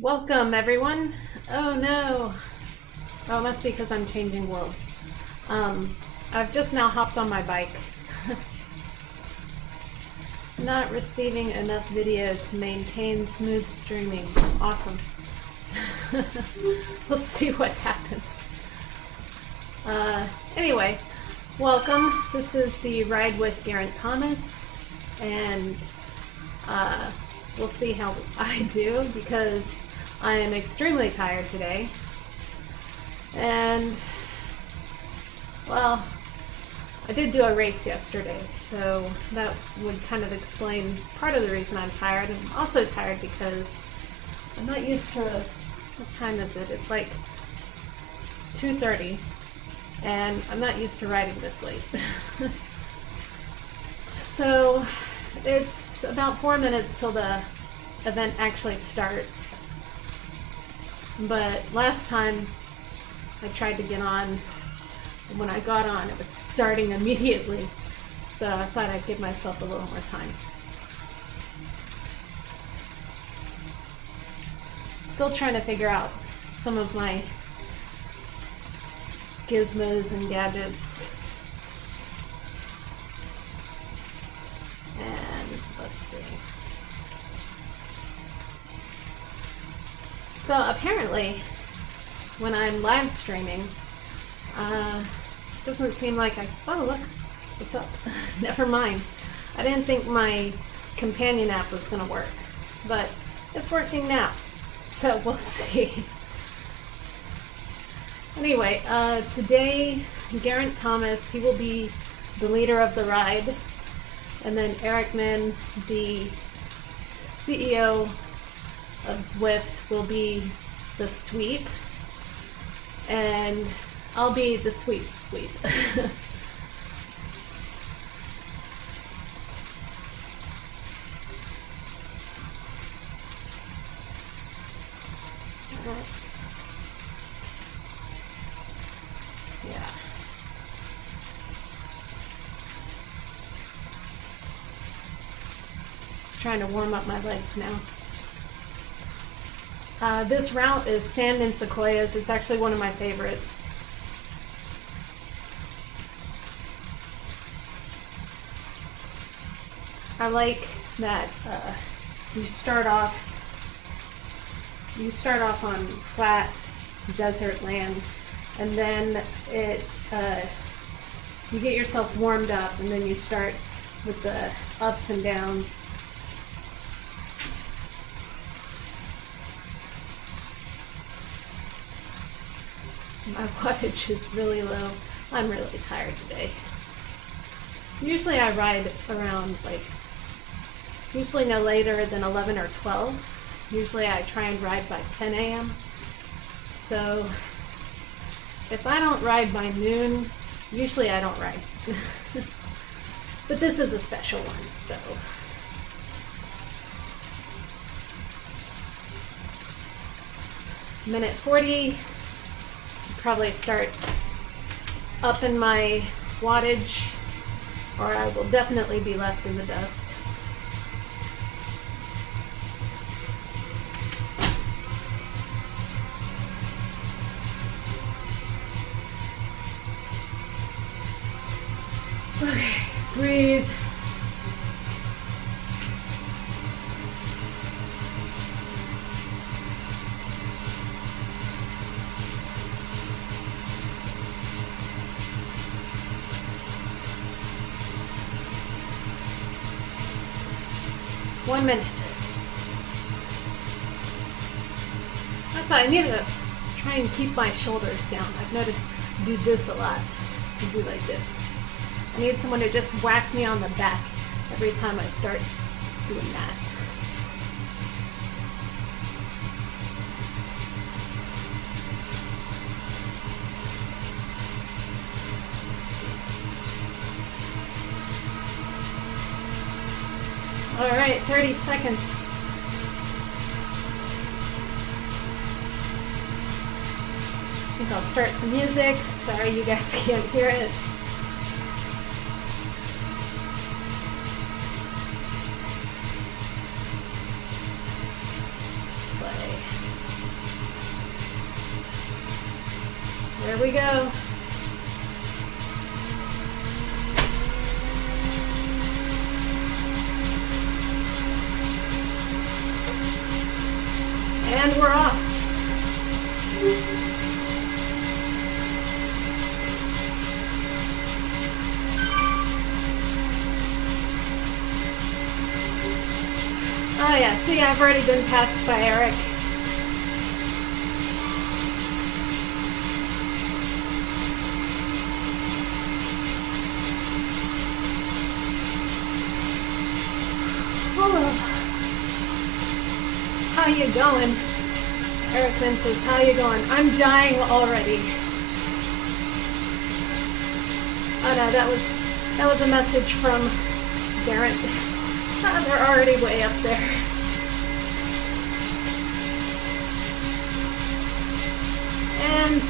Welcome, everyone. Oh no. Oh, it must be because I'm changing worlds. I've just now hopped on my bike. Not receiving enough video to maintain smooth streaming. Awesome. We'll see what happens. Anyway, welcome. This is the ride with Geraint Thomas, and we'll see how I do because I am extremely tired today. And, well, I did do a race yesterday, so that would kind of explain part of the reason I'm tired. I'm also tired because I'm not used to, what time is it? It's like 2:30, and I'm not used to riding this late. So it's about 4 minutes till the event actually starts. But last time I tried to get on, and when I got on, it was starting immediately. So I thought I'd give myself a little more time. Still trying to figure out some of my gizmos and gadgets. And let's see. So apparently, when I'm live streaming, doesn't seem like oh look, what's up? Never mind. I didn't think my companion app was gonna work, but it's working now. So we'll see. Anyway, today, Geraint Thomas, he will be the leader of the ride, and then Eric Min, the CEO of Zwift, will be the sweep, and I'll be the sweep. Yeah. Just trying to warm up my legs now. This route is Sand and Sequoias. It's actually one of my favorites. I like that you start off on flat desert land, and then you get yourself warmed up, and then you start with the ups and downs. My wattage is really low. I'm really tired today. Usually I ride around usually no later than 11 or 12. Usually I try and ride by 10 a.m. So if I don't ride by noon, usually I don't ride. But this is a special one, so. Minute 40. Should probably start upping my wattage, or I will definitely be left in the dust. Okay, breathe. One minute. I thought I needed to try and keep my shoulders down. I've noticed I do this a lot. I do like this. I need someone to just whack me on the back every time I start doing that. All right, 30 seconds. I think I'll start some music. Sorry you guys can't hear it. Play. we go. And we're off. Oh yeah, see, I've already been passed by Eric. Hello. How you going? Eric then says, how you going? I'm dying already. Oh no, that was a message from Geraint. They're already way up there. And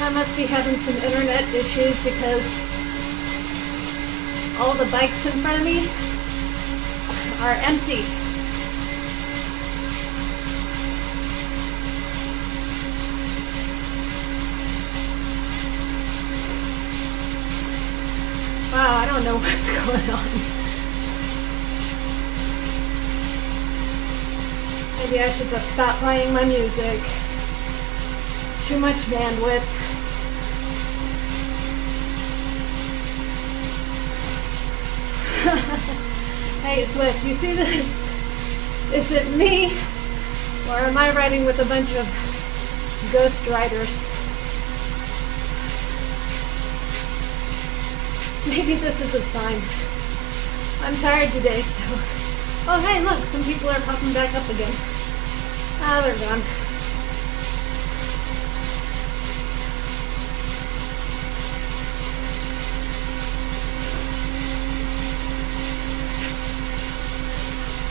I must be having some internet issues because all the bikes in front of me are empty. Wow, I don't know what's going on. Maybe I should just stop playing my music. Too much bandwidth. Hey Swift, you see this? Is it me? Or am I riding with a bunch of ghost riders? Maybe this is a sign. I'm tired today, so... Oh hey, look, some people are popping back up again. Ah, they're gone.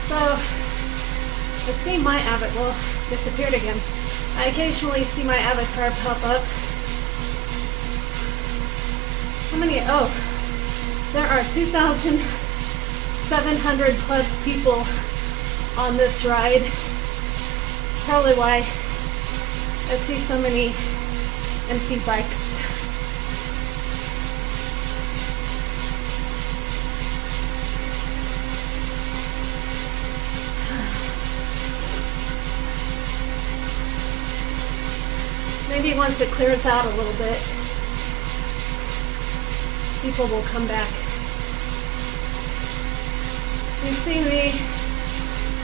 So, I see my avatar, well, disappeared again. I occasionally see my avatar pop up. How many? Oh, there are 2,700 plus people on this ride. Probably why I see so many empty bikes. Maybe once it clears out a little bit, people will come back. You see me,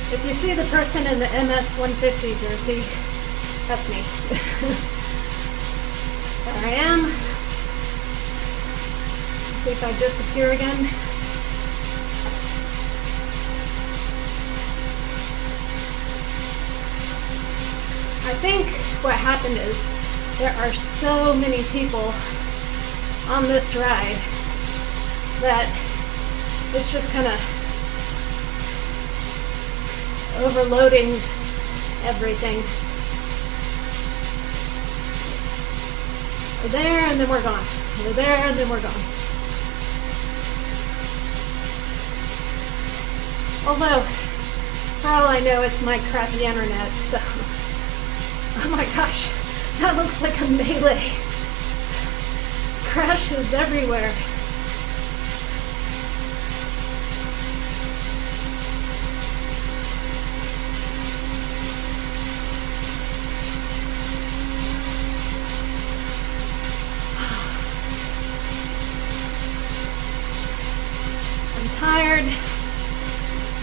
if you see the person in the MS 150 jersey, that's me. There I am. See if I disappear again. I think what happened is there are so many people on this ride that it's just kind of overloading everything. We're there and then we're gone. We're there and then we're gone. Although, for all I know, it's my crappy internet, so... Oh my gosh, that looks like a melee. Crashes everywhere. I'm tired.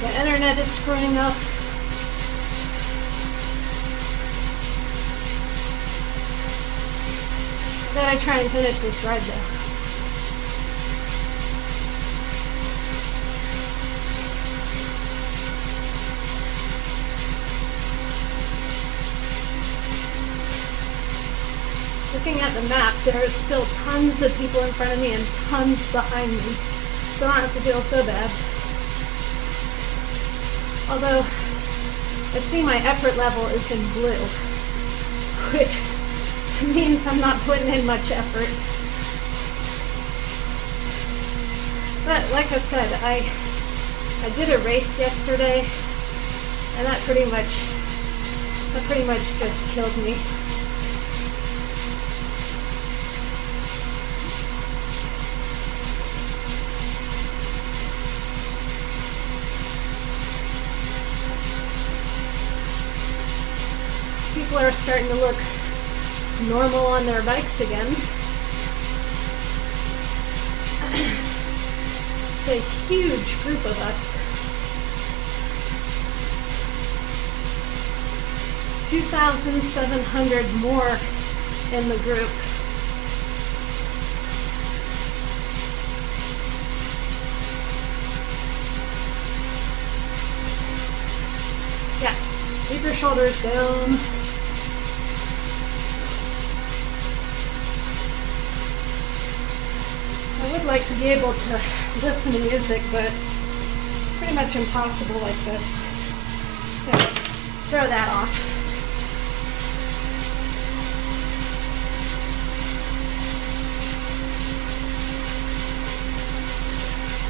The internet is screwing up. I gotta try and finish this ride though. Looking at the map, there are still tons of people in front of me and tons behind me, so I don't have to feel so bad. Although, I see my effort level is in blue, which means I'm not putting in much effort. But like I said, I did a race yesterday, and that pretty much just killed me. People are starting to look normal on their bikes again. It's a huge group of us. 2,700 more in the group. Yeah, keep your shoulders down. I would like to be able to listen to music, but it's pretty much impossible like this. So throw that off.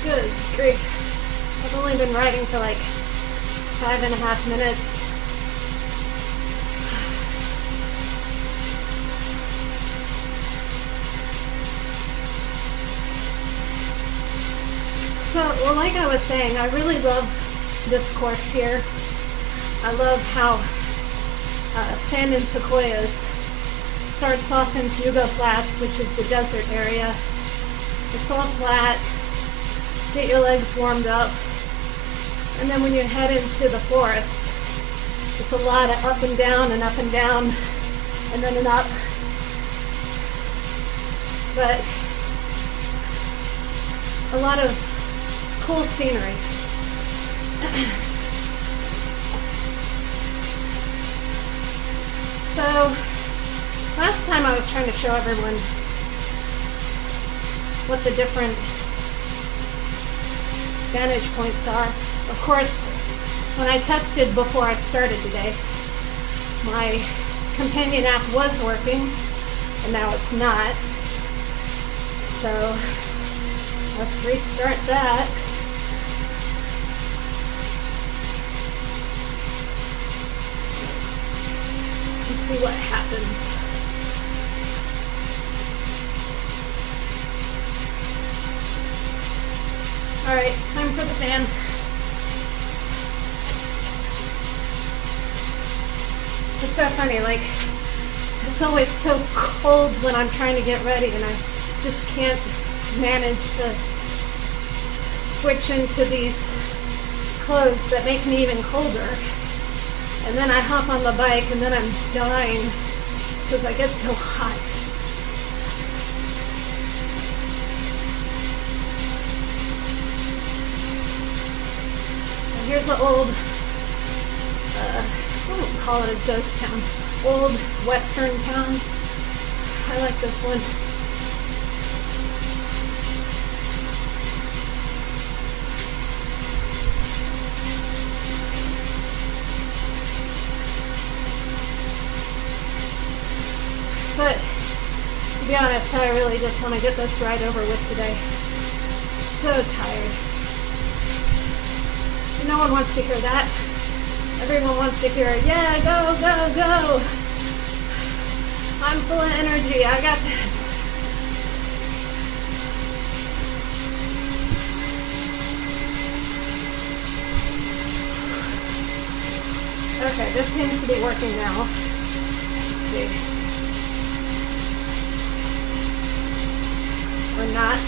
Good grief. I've only been riding for like 5.5 minutes. So, well, like I was saying, I really love this course here. I love how Sand and Sequoias starts off in Fuga Flats, which is the desert area. It's all flat. Get your legs warmed up. And then when you head into the forest, it's a lot of up and down and up and down and then an up. But a lot of cool scenery. So last time I was trying to show everyone what the different vantage points are. Of course, when I tested before I started today, my companion app was working, and now it's not. So let's restart that. Let's see what happens. All right, time for the fan. It's so funny, like, it's always so cold when I'm trying to get ready and I just can't manage to switch into these clothes that make me even colder. And then I hop on the bike and then I'm dying because I get so hot. And here's the old, I wouldn't call it a ghost town, old western town. I like this one. But to be honest, I really just want to get this ride over with today. So tired. No one wants to hear that. Everyone wants to hear, yeah, go, go, go. I'm full of energy. I got this. Okay, this seems to be working now. Let's see. Or not.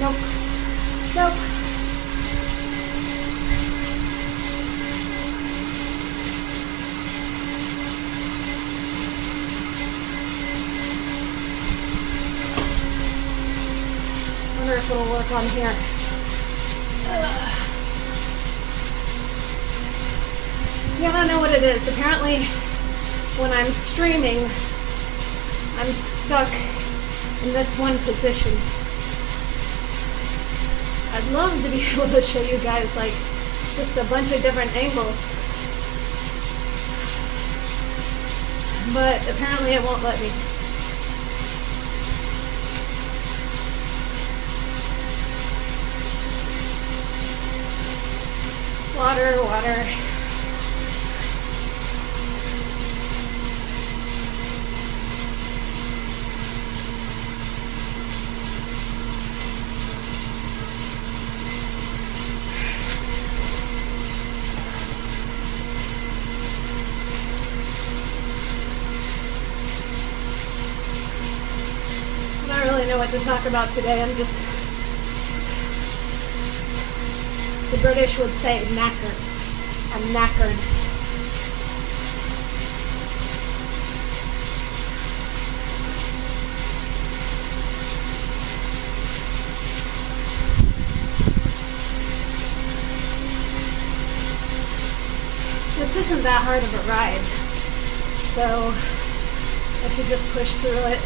Nope. Nope. Wonder if it'll work on here. Yeah, I don't know what it is. Apparently, when I'm streaming, I'm stuck in this one position. I'd love to be able to show you guys like just a bunch of different angles, but apparently it won't let me. Water, water. don't really know what to talk about today. The British would say knackered. I'm knackered. This isn't that hard of a ride, so I should just push through it.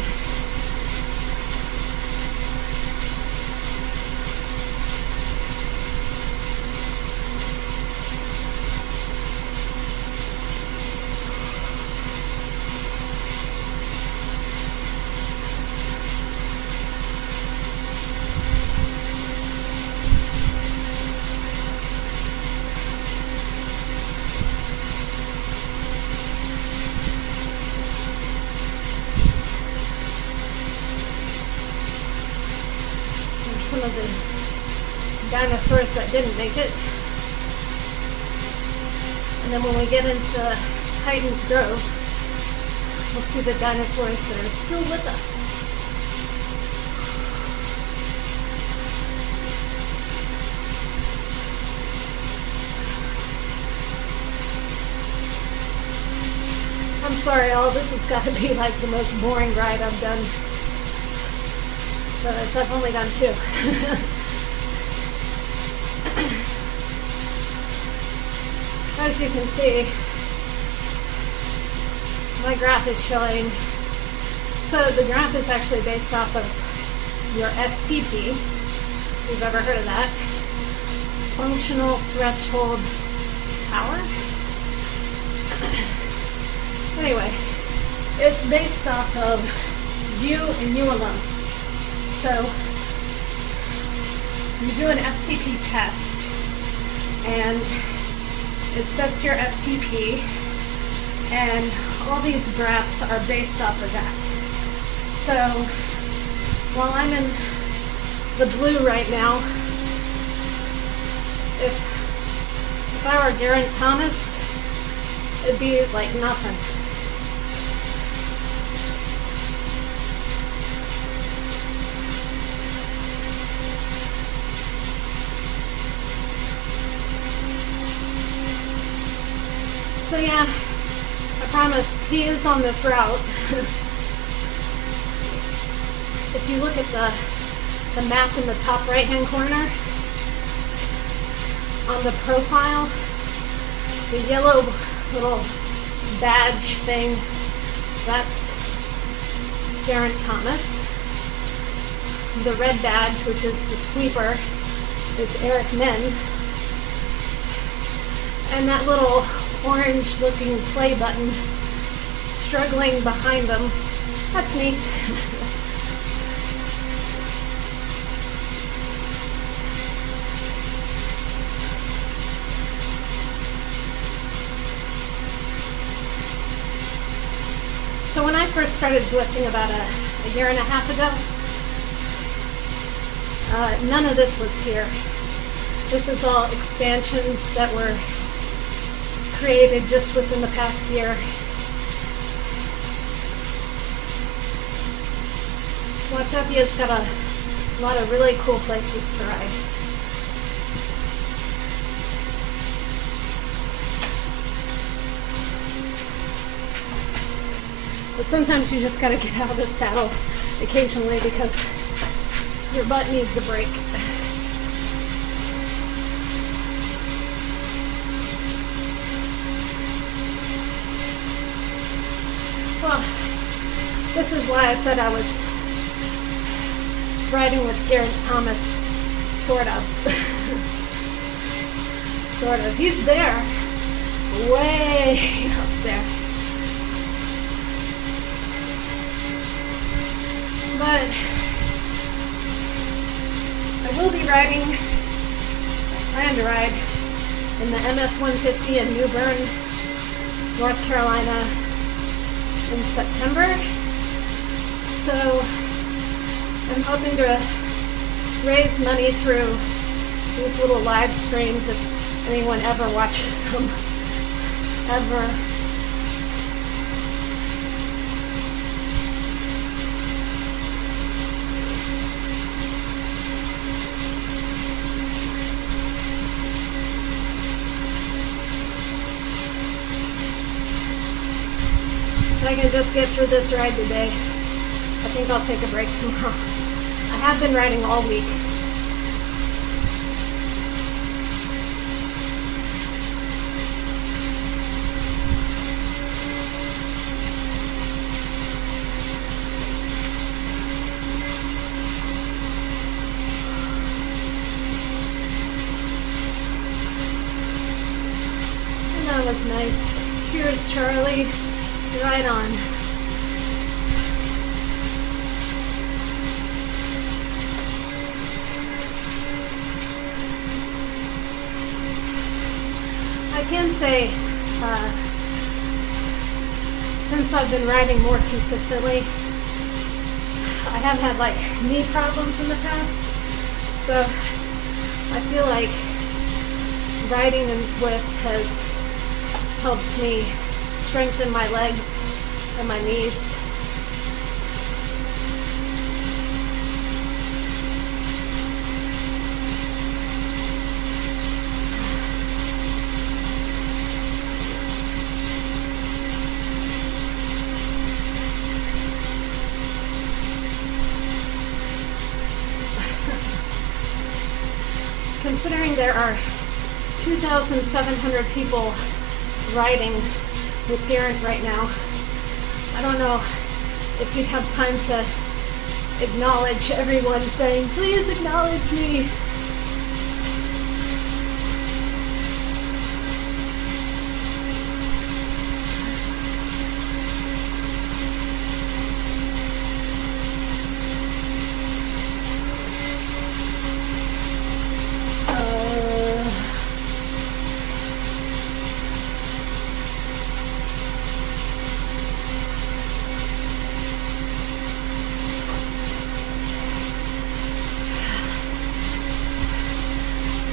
Some of the dinosaurs that didn't make it. And then when we get into Titan's Grove, we'll see the dinosaurs that are still with us. I'm sorry, all this has got to be like the most boring ride I've done. But I've only done 2. As you can see, my graph is showing. So the graph is actually based off of your FTP, if you've ever heard of that. Functional threshold power. Anyway, it's based off of you and you alone. So you do an FTP test and it sets your FTP, and all these graphs are based off of that. So while I'm in the blue right now, if I were Geraint Thomas, it'd be like nothing. So yeah, I promise he is on this route. If you look at the map in the top right hand corner, on the profile, the yellow little badge thing, that's Geraint Thomas. The red badge, which is the sweeper, is Eric Min. And that little orange looking play button struggling behind them, that's me. So when I first started Zwifting about a year and a half ago, none of this was here. This is all expansions that were created just within the past year. Watopia's got a lot of really cool places to ride. But sometimes you just gotta get out of the saddle occasionally because your butt needs a break. Well, this is why I said I was riding with Geraint Thomas, sort of. Sort of. He's there, way up there. But I will be riding, I plan to ride in the MS 150 in Bern, North Carolina in September. So I'm hoping to raise money through these little live streams if anyone ever watches them. Ever. I can just get through this ride today. I think I'll take a break tomorrow. I have been riding all week. And that was nice. Cheers, Charlie. Right on. I can say, since I've been riding more consistently, I have had like knee problems in the past, so I feel like riding in Zwift has helped me strengthen my legs and my knees. Considering there are 2,700 people riding with Geraint right now, I don't know if you'd have time to acknowledge everyone saying, please acknowledge me.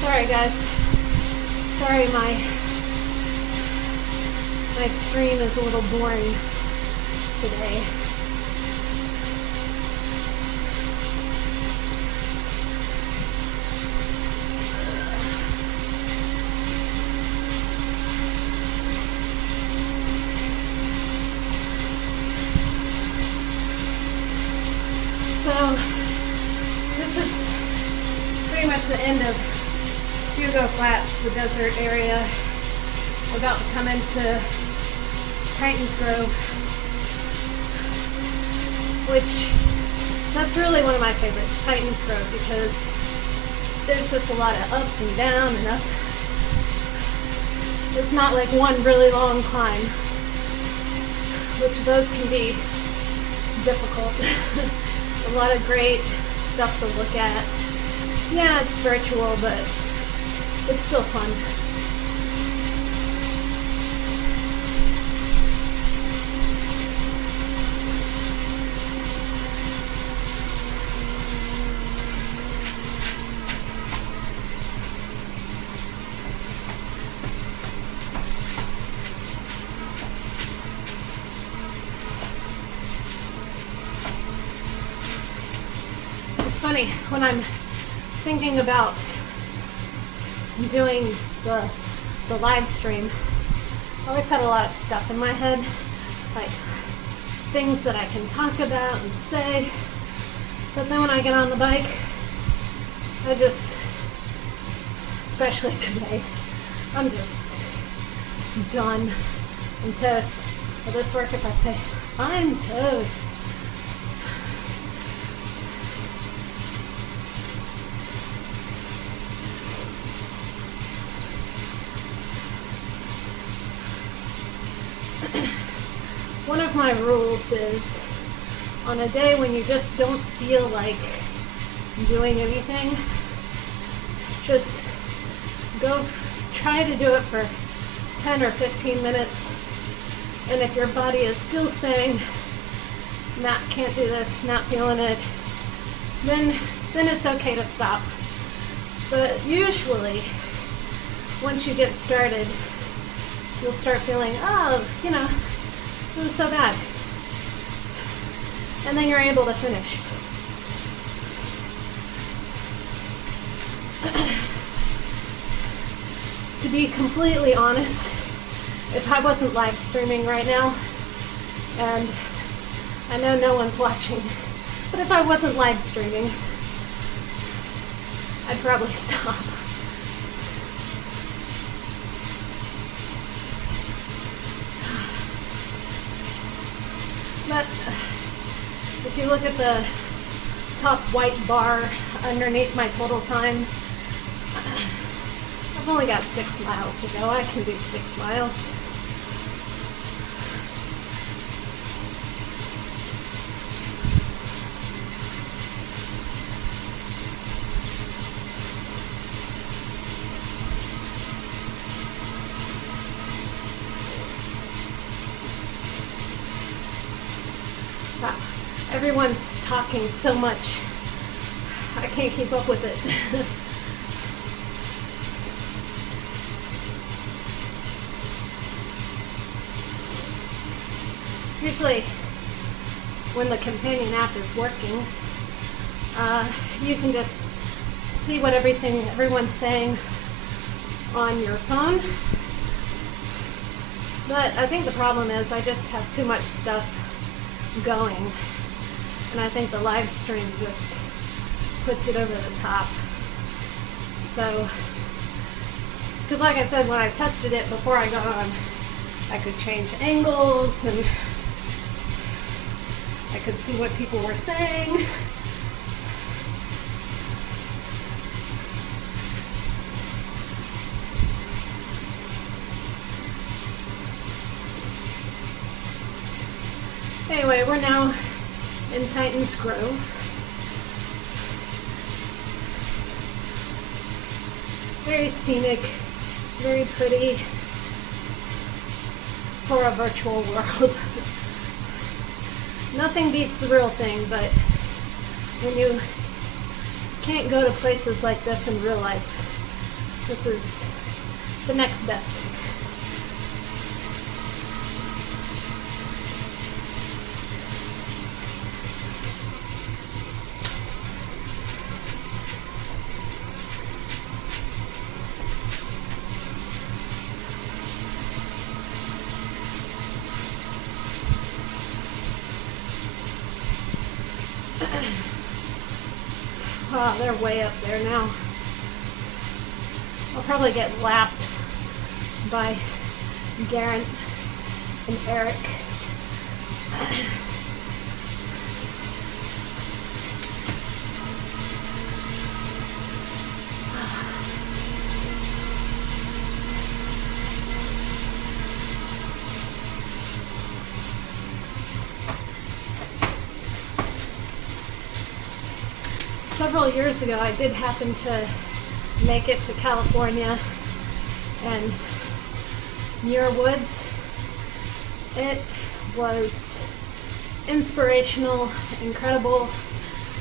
Sorry guys, sorry my stream is a little boring today. So this is pretty much the end of Hugo Flats, the desert area. We're about to come into Titans Grove, which that's really one of my favorites, Titans Grove, because there's just a lot of up and down and up. It's not like one really long climb, which those can be difficult. A lot of great stuff to look at. Yeah, it's virtual, but it's still fun. It's funny, when I'm thinking about doing the live stream, I always had a lot of stuff in my head, like things that I can talk about and say, but then when I get on the bike, I just, especially today, I'm just done. I'm toast. Will this work if I say, I'm toast? One of my rules is, on a day when you just don't feel like doing anything, just go try to do it for 10 or 15 minutes. And if your body is still saying, Matt, can't do this, not feeling it, then it's okay to stop. But usually, once you get started, you'll start feeling, oh, it was so bad. And then you're able to finish. To be completely honest, if I wasn't live streaming right now, And I know no one's watching, but if I wasn't live streaming, I'd probably stop. But if you look at the top white bar underneath my total time, I've only got 6 miles to go. I can do 6 miles. Wow. Everyone's talking so much. I can't keep up with it. Usually, when the companion app is working, you can just see what everyone's saying on your phone. But I think the problem is I just have too much stuff going, and I think the live stream just puts it over the top. So, because like I said, when I tested it before I got on, I could change angles and I could see what people were saying. Anyway, we're now in Titans Grove. Very scenic, very pretty for a virtual world. Nothing beats the real thing, but when you can't go to places like this in real life, this is the next best thing. Oh, they're way up there now. I'll probably get lapped by Geraint and Eric. Several years ago, I did happen to make it to California and Muir Woods. It was inspirational, incredible.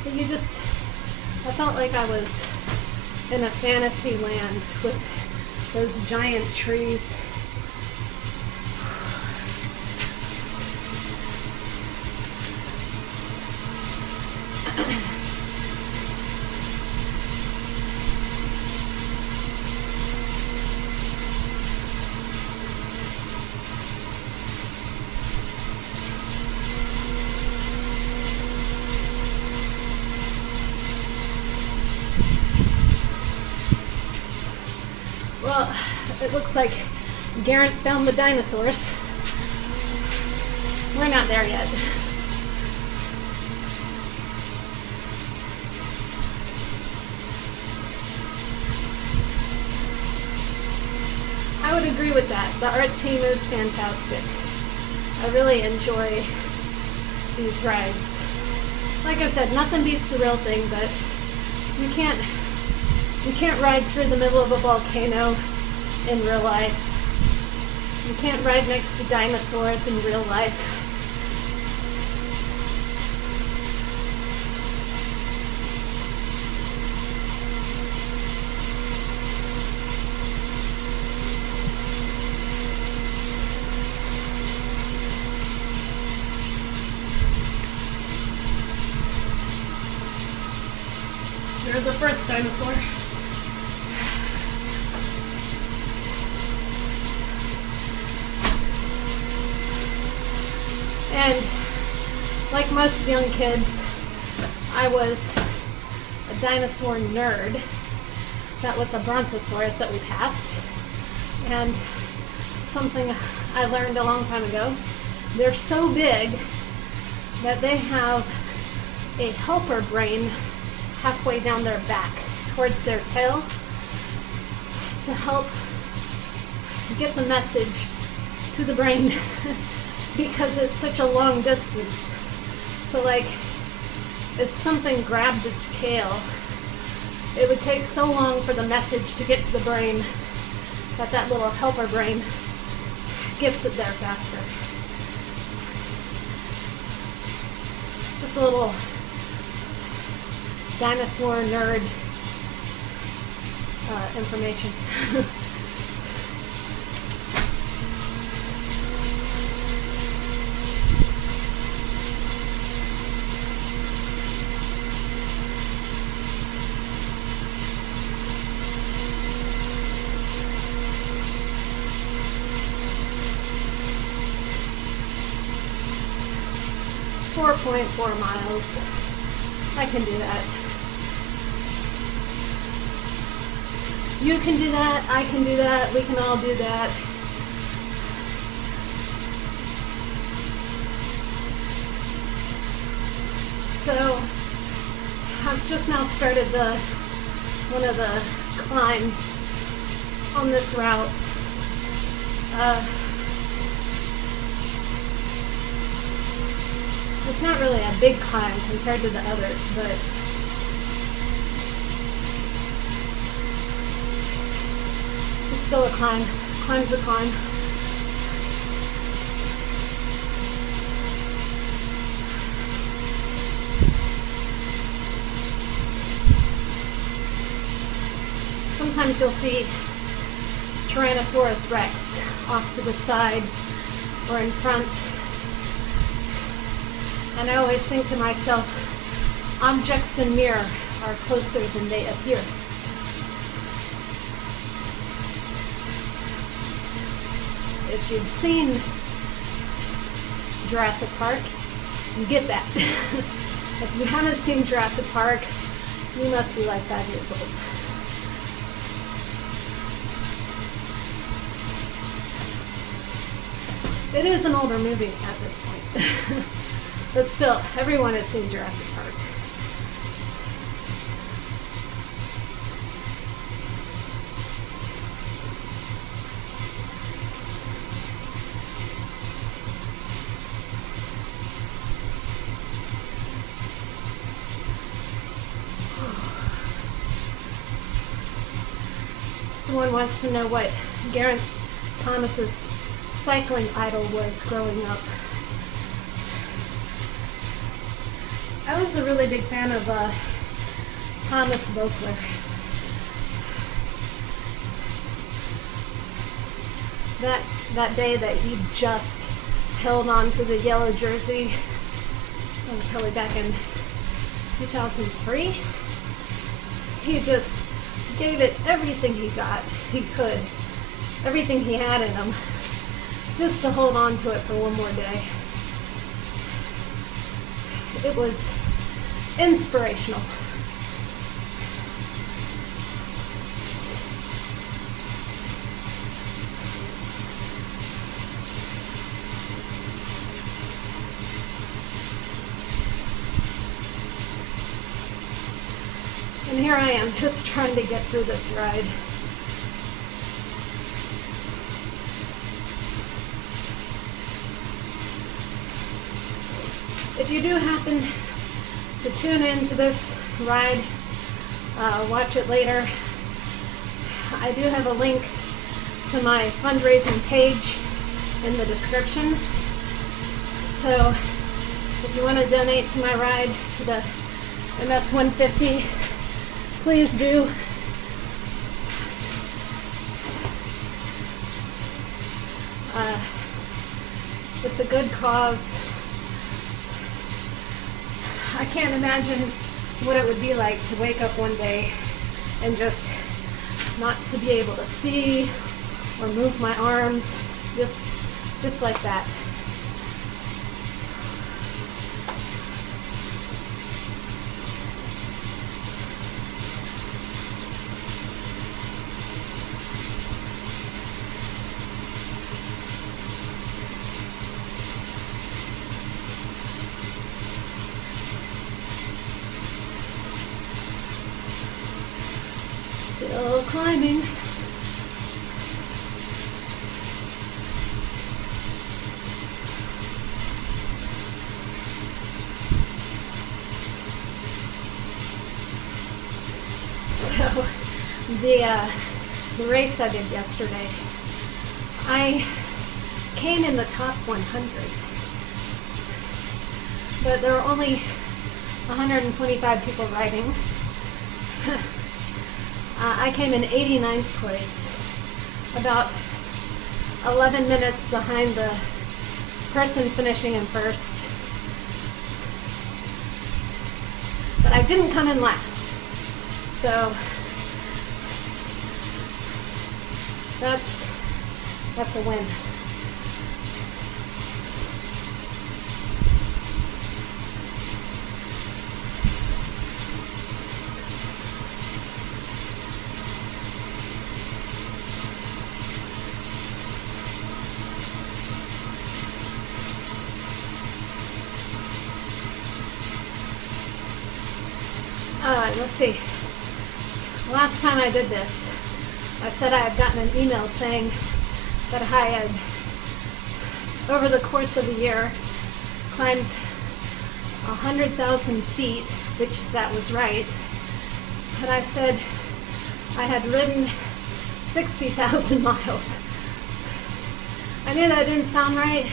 I felt like I was in a fantasy land with those giant trees. Well, it looks like Geraint found the dinosaurs. We're not there yet. I would agree with that. The art team is fantastic. I really enjoy these rides. Like I said, nothing beats the real thing, but you can't ride through the middle of a volcano in real life. You can't ride next to dinosaurs in real life. There's the first dinosaur. And like most young kids, I was a dinosaur nerd. That was a brontosaurus that we passed. And something I learned a long time ago, they're so big that they have a helper brain halfway down their back towards their tail to help get the message to the brain because it's such a long distance. So like if something grabbed its tail, it would take so long for the message to get to the brain that little helper brain gets it there faster. Just a little dinosaur nerd information. 4.4 miles. I can do that. You can do that. I can do that. We can all do that. So I've just now started one of the climbs on this route. It's not really a big climb compared to the others, but it's still a climb. Climb's a climb. Sometimes you'll see Tyrannosaurus Rex off to the side or in front. And I always think to myself, objects in mirror are closer than they appear. If you've seen Jurassic Park, you get that. If you haven't seen Jurassic Park, you must be like 5 years old. It is an older movie at this point. But still, everyone has seen Jurassic Park. Someone wants to know what Geraint Thomas's cycling idol was growing up. I was a really big fan of Thomas Voeckler. That day that he just held on to the yellow jersey, probably back in 2003, he just gave it everything he could, everything he had in him, just to hold on to it for one more day. It was inspirational. And here I am, just trying to get through this ride. If you do happen to tune into this ride, watch it later, I do have a link to my fundraising page in the description. So if you want to donate to my ride, to the MS 150, please do. It's a good cause. I can't imagine what it would be like to wake up one day and just not to be able to see or move my arms, just like that. Still climbing. So the race I did yesterday, I came in the top 100, but there were only 125 people riding. I came in 89th place, about 11 minutes behind the person finishing in first. But I didn't come in last. So that's a win. Let's see. Last time I did this, I said I had gotten an email saying that I had, over the course of the year, climbed 100,000 feet, which that was right. But I said I had ridden 60,000 miles. I knew that didn't sound right,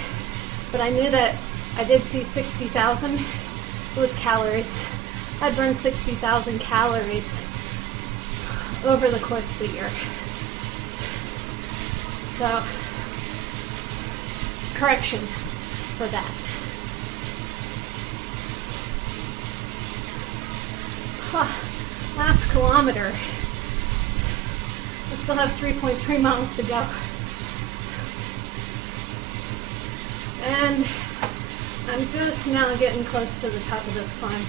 but I knew that I did see 60,000. It was calories. I burned 60,000 calories over the course of the year. So, correction for that. Last kilometer. I still have 3.3 miles to go. And I'm just now getting close to the top of this climb.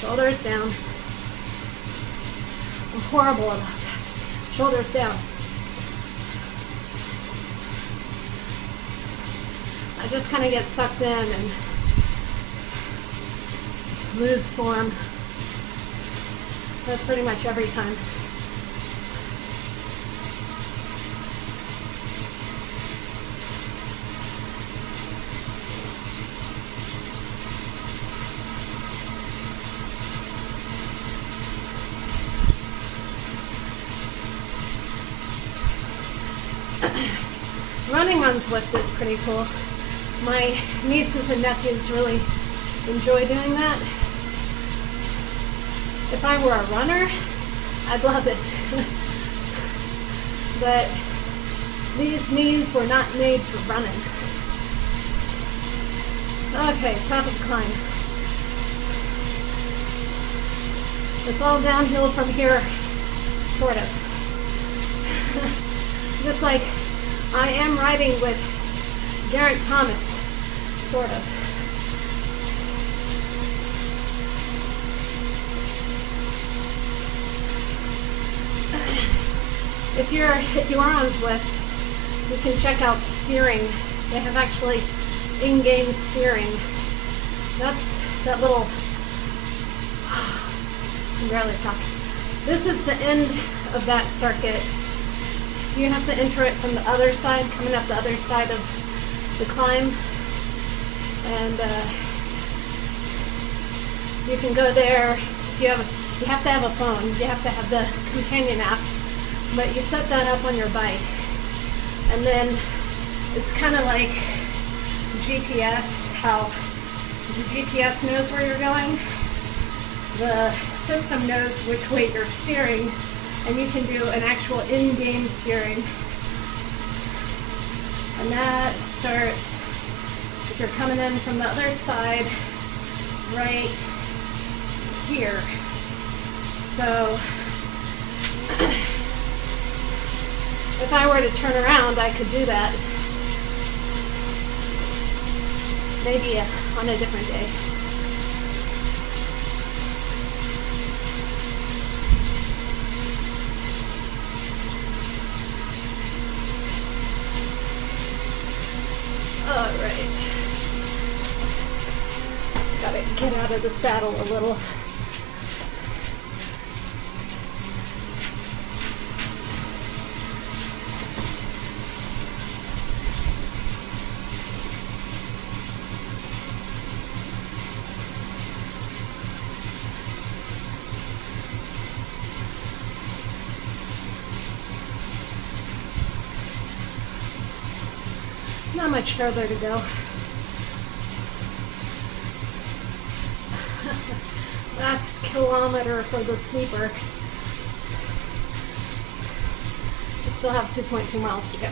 Shoulders down. I'm horrible about that. Shoulders down. I just kind of get sucked in and lose form. That's pretty much every time. Running on Zwift is pretty cool. My nieces and nephews really enjoy doing that. If I were a runner, I'd love it. But these knees were not made for running. Okay, top of the climb. It's all downhill from here, sort of. Just like I am riding with Geraint Thomas, sort of. If you are on Zwift, you can check out steering. They have actually in-game steering. That's that little. I can barely talk. This is the end of that circuit. You have to enter it from the other side, coming up the other side of the climb. And you can go there. You have to have a phone. You have to have the companion app. But you set that up on your bike. And then it's kind of like GPS, how the GPS knows where you're going. The system knows which way you're steering, and you can do an actual in-game steering. And that starts, if you're coming in from the other side, right here. So, if I were to turn around, I could do that. Maybe on a different day. All right. Got it get out of the saddle a little. Not much further to go. Last kilometer for the sweeper. We still have 2.2 miles to go.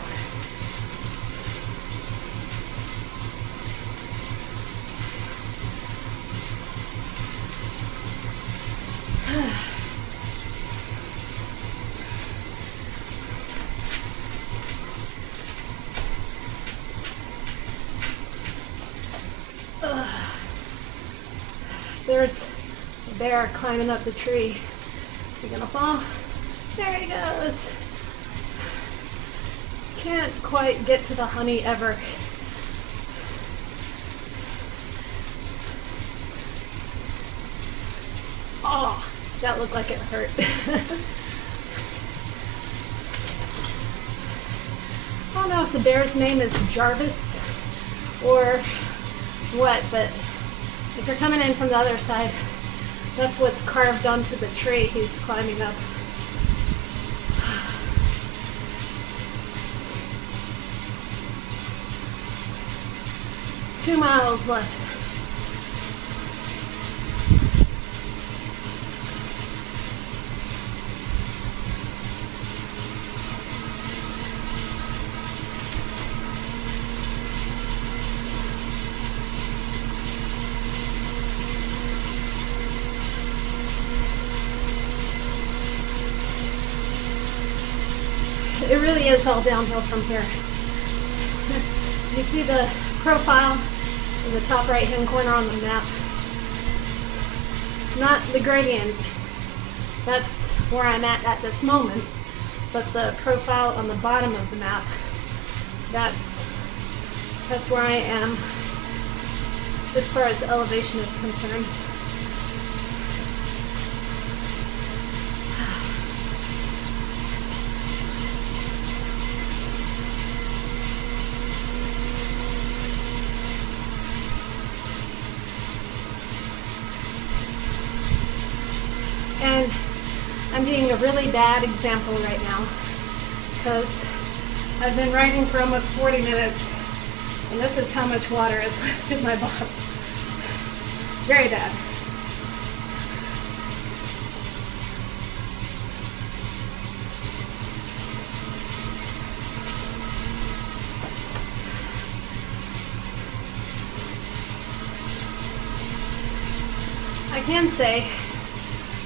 There's a bear climbing up the tree. Is he gonna fall? There he goes. Can't quite get to the honey ever. Oh, that looked like it hurt. I don't know if the bear's name is Jarvis or what, but if you're coming in from the other side, that's what's carved onto the tree he's climbing up. 2 miles left. It really is all downhill from here. You see the profile in the top right hand corner on the map? Not the gradient, that's where I'm at this moment, but the profile on the bottom of the map, that's where I am as far as elevation is concerned. And I'm being a really bad example right now because I've been riding for almost 40 minutes and this is how much water is left in my bottle. Very bad. I can say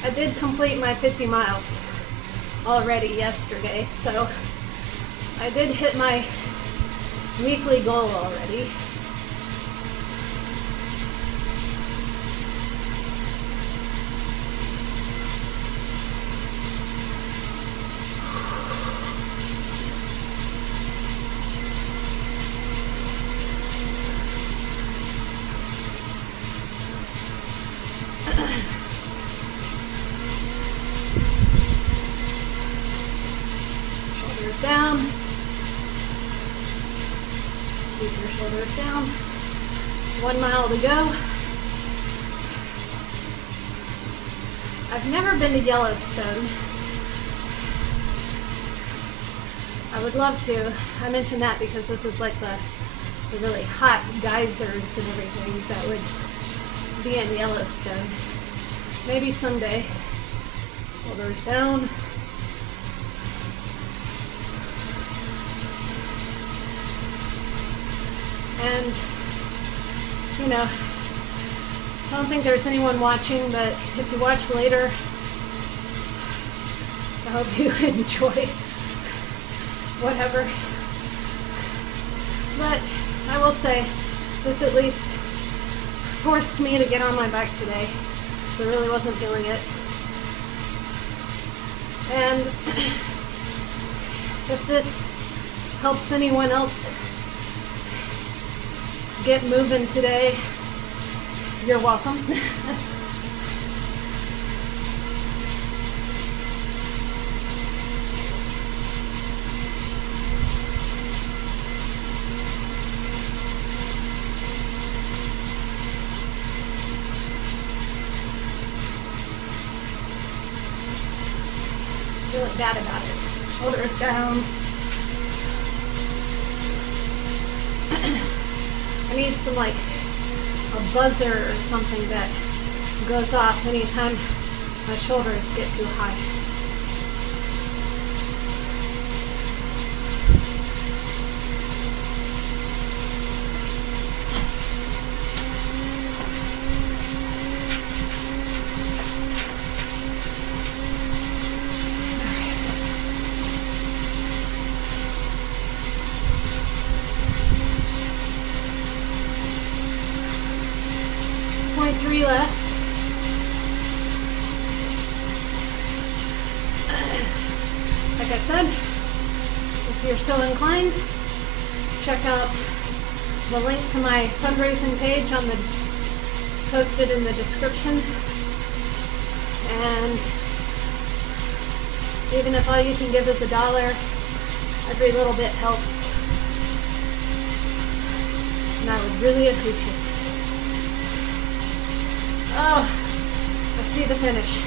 I did complete my 50 miles already yesterday, so I did hit my weekly goal already. Down. Keep your shoulders down. 1 mile to go. I've never been to Yellowstone. I would love to. I mentioned that because this is like the really hot geysers and everything that would be in Yellowstone. Maybe someday. Shoulders down. And, you know, I don't think there's anyone watching, but if you watch later, I hope you enjoy whatever. But I will say, this at least forced me to get on my bike today. I really wasn't feeling it. And if this helps anyone else get moving today, You're welcome. Feeling bad about it. Shoulders down. I need some like a buzzer or something that goes off anytime my shoulders get too high. Three left. Like I said, if you're so inclined, check out the link to my fundraising page posted in the description. And even if all you can give is $1, every little bit helps. And I would really appreciate it. Oh, I see the finish.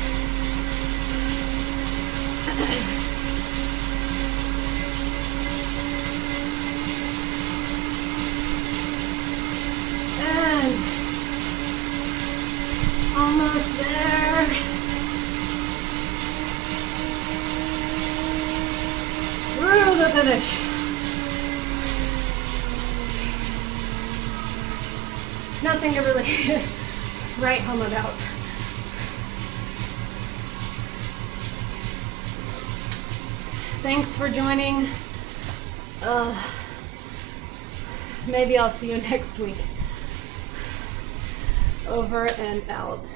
And almost there. Through the finish. Nothing to really write home about. Thanks for joining. Maybe I'll see you next week. Over and out.